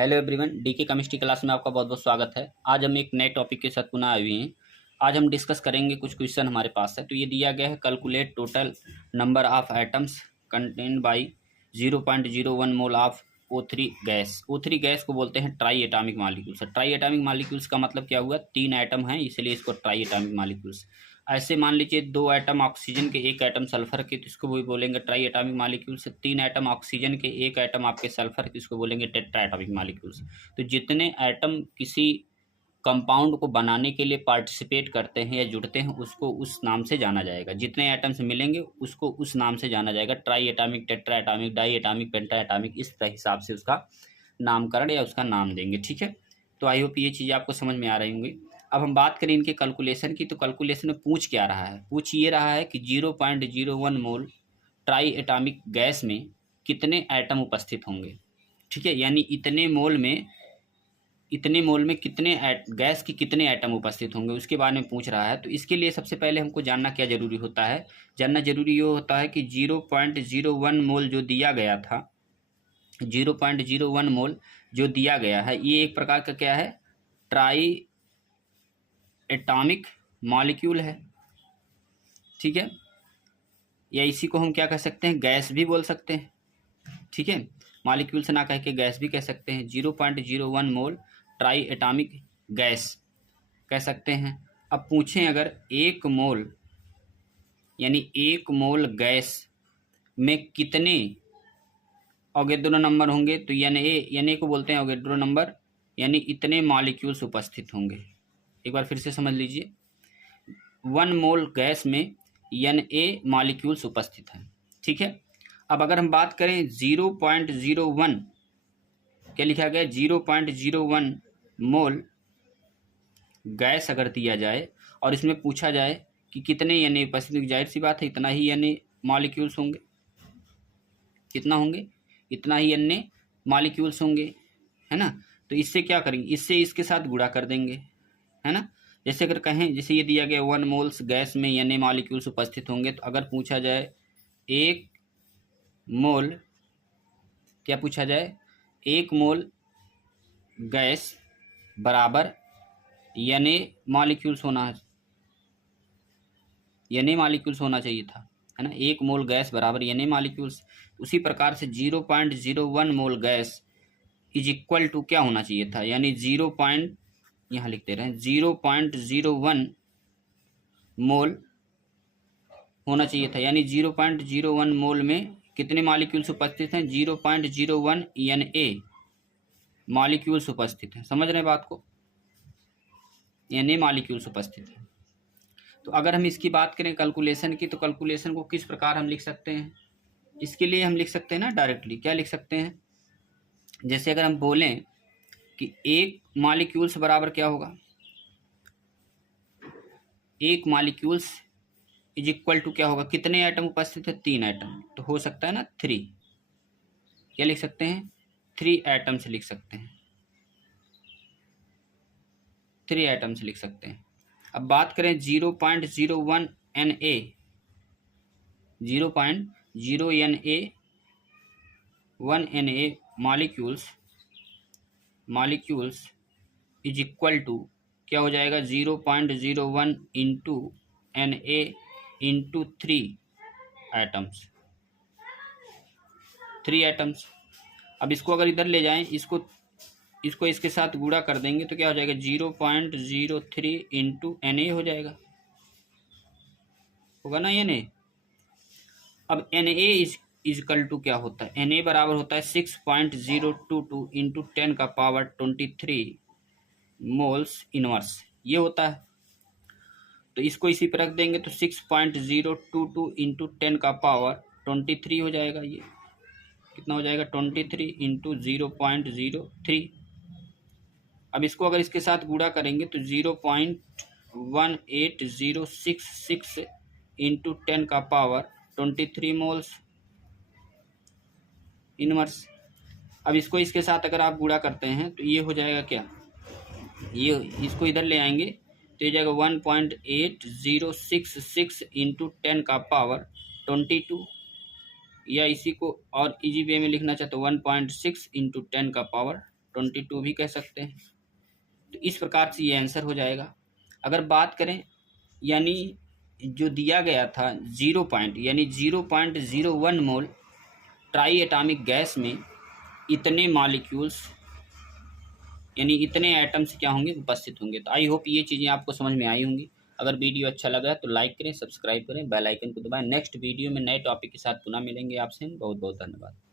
Hello everyone, DK chemistry class में आपका बहुत बहुत स्वागत है। आज हम एक नए टॉपिक के साथ पुनः आए हुए हैं। आज हम डिस्कस करेंगे कुछ क्वेश्चन हमारे पास है। तो ये दिया गया है, calculate total number of atoms contained by 0.01 mole of O3 gas. O3 gas को बोलते हैं triatomic molecules. Triatomic molecules का मतलब क्या हुआ, 3 एटम हैं, इसलिए इसको ट्राई एटॉमिक मॉलिक्यूल्स। ऐसे मान लीजिए 2 एटम ऑक्सीजन के, 1 एटम सल्फर के, तो इसको भी बोलेंगे try atomic molecules. 3 atom oxygen के, 1 एटम आपके सल्फर के, इसको बोलेंगे टेट्रा एटॉमिक मॉलिक्यूल्स। तो जितने एटम किसी कंपाउंड को बनाने के लिए पार्टिसिपेट करते हैं या जुड़ते हैं, उसको उस नाम से जाना जाएगा। जितने एटम्स मिलेंगे उसको उस नाम से जाना जाएगा, tri atomic, tetra atomic, di atomic, penta atomic. इस हिसाब से उसका नामकरण या उसका नाम देंगे। ठीक है, तो आई होप ये चीज़ें आपको समझ में आ रही होंगी। अब हम बात करें इनके कैलकुलेशन की, तो कैलकुलेशन में पूछ क्या रहा है, पूछ ये रहा है कि 0.01 मोल ट्राई एटॉमिक गैस में कितने एटम उपस्थित होंगे। ठीक है, यानी इतने मोल में कितने गैस की कितने एटम उपस्थित होंगे, उसके बारे में पूछ रहा है। तो इसके लिए सबसे पहले हमको जानना क्या जरूरी होता है, जानना जरूरी ये होता है कि 0.01 मोल जो दिया गया था, 0.01 मोल जो दिया गया है, ये एक प्रकार का क्या है, ट्राई एटॉमिक मॉलिक्यूल है। ठीक है, या इसी को हम क्या कह सकते हैं, गैस भी बोल सकते हैं। ठीक है, मॉलिक्यूल से ना कह के गैस भी कह सकते हैं। 0.01 मोल ट्राई एटॉमिक गैस कह सकते हैं। अब पूछें अगर 1 मोल, यानी 1 मोल गैस में कितने अवोगाड्रो नंबर होंगे, तो एन ए को बोलते हैं अवोगाड्रो नंबर, यानी इतने मॉलिक्यूल्स उपस्थित होंगे। एक बार फिर से समझ लीजिए, 1 मोल गैस में Na मॉलिक्यूल्स उपस्थित हैं। ठीक है, अब अगर हम बात करें 0.01, क्या लिखा गया, 0.01 मोल गैस अगर दिया जाए और इसमें पूछा जाए कि कितने Na उपस्थित, जाहिर सी बात है इतना ही Na मॉलिक्यूल्स होंगे। कितना होंगे, इतना ही Na मॉलिक्यूल्स होंगे, है ना। तो इससे क्या करेंगे, इससे इसके साथ गुणा कर देंगे, है ना। जैसे अगर कहें, जैसे ये दिया गया 1 मोल्स गैस में Na मॉलिक्यूल्स उपस्थित होंगे, तो अगर पूछा जाए 1 मोल, क्या पूछा जाए, 1 मोल गैस बराबर Na मॉलिक्यूल्स होना, Na मॉलिक्यूल्स होना चाहिए था, है ना। 1 मोल गैस बराबर Na मॉलिक्यूल्स। उसी प्रकार से 0.01 mole gas is equal to क्या होना चाहिए था, यानी 0. यहाँ लिखते रहे 0.01 मोल होना चाहिए था, यानी 0.01 मोल में कितने मॉलिक्यूल्स उपस्थित हैं, 0.01 Na मॉलिक्यूल्स उपस्थित हैं। समझ रहे हैं बात को, Na मॉलिक्यूल्स उपस्थित हैं। तो अगर हम इसकी बात करें कैलकुलेशन की, तो कैलकुलेशन को किस प्रकार हम लिख सकते हैं, इसके लिए हम लिख सकते हैं ना डायरेक्टली, क्या लिख सकते हैं, जैसे अगर हम बोलें कि 1 मॉलिक्यूल्स बराबर क्या होगा, 1 मॉलिक्यूल्स इज इक्वल टू क्या होगा, कितने एटम उपस्थित है, 3 एटम, तो हो सकता है ना 3, क्या लिख सकते हैं, 3 एटम्स लिख सकते हैं, 3 एटम्स लिख सकते हैं। अब बात करें 0.01 Na, 0.01 Na molecules is equal to क्या हो जाएगा, 0.01 into Na into 3 atoms, 3 atoms. अब इसको अगर इधर ले जाएं, इसको इसके साथ गुणा कर देंगे तो क्या हो जाएगा, 0.03 इंटू Na हो जाएगा, होगा ना Na। अब Na इजकल टू क्या होता है, Na बराबर होता है 6.022 इंटू 10 का पावर 23 मोल्स इनवर्स, ये होता है। तो इसको इसी पर रख देंगे तो 6.022 इंटू 10 का पावर 23 हो जाएगा। ये कितना हो जाएगा, 23 इंटू 0.03। अब इसको अगर इसके साथ गुणा करेंगे तो 0.18066 इंटू 10 का पावर 23 मोल्स इनवर्स। अब इसको इसके साथ अगर आप गुणा करते हैं तो ये हो जाएगा क्या, ये इसको इधर ले आएंगे तो ये जाएगा 1.8066 इंटू 10 का पावर 22, या इसी को और इजी वे में लिखना चाहते हो 1.6 इंटू 10 का पावर 22 भी कह सकते हैं। तो इस प्रकार से ये आंसर हो जाएगा। अगर बात करें यानी जो दिया गया था 0.01 मोल ट्राई एटॉमिक गैस में इतने मॉलिक्यूल्स यानी इतने एटम्स क्या होंगे, उपस्थित होंगे। तो आई होप ये चीज़ें आपको समझ में आई होंगी। अगर वीडियो अच्छा लगा तो लाइक करें, सब्सक्राइब करें, बेल आइकन को दबाएं। नेक्स्ट वीडियो में नए टॉपिक के साथ पुनः मिलेंगे आपसे। बहुत बहुत धन्यवाद।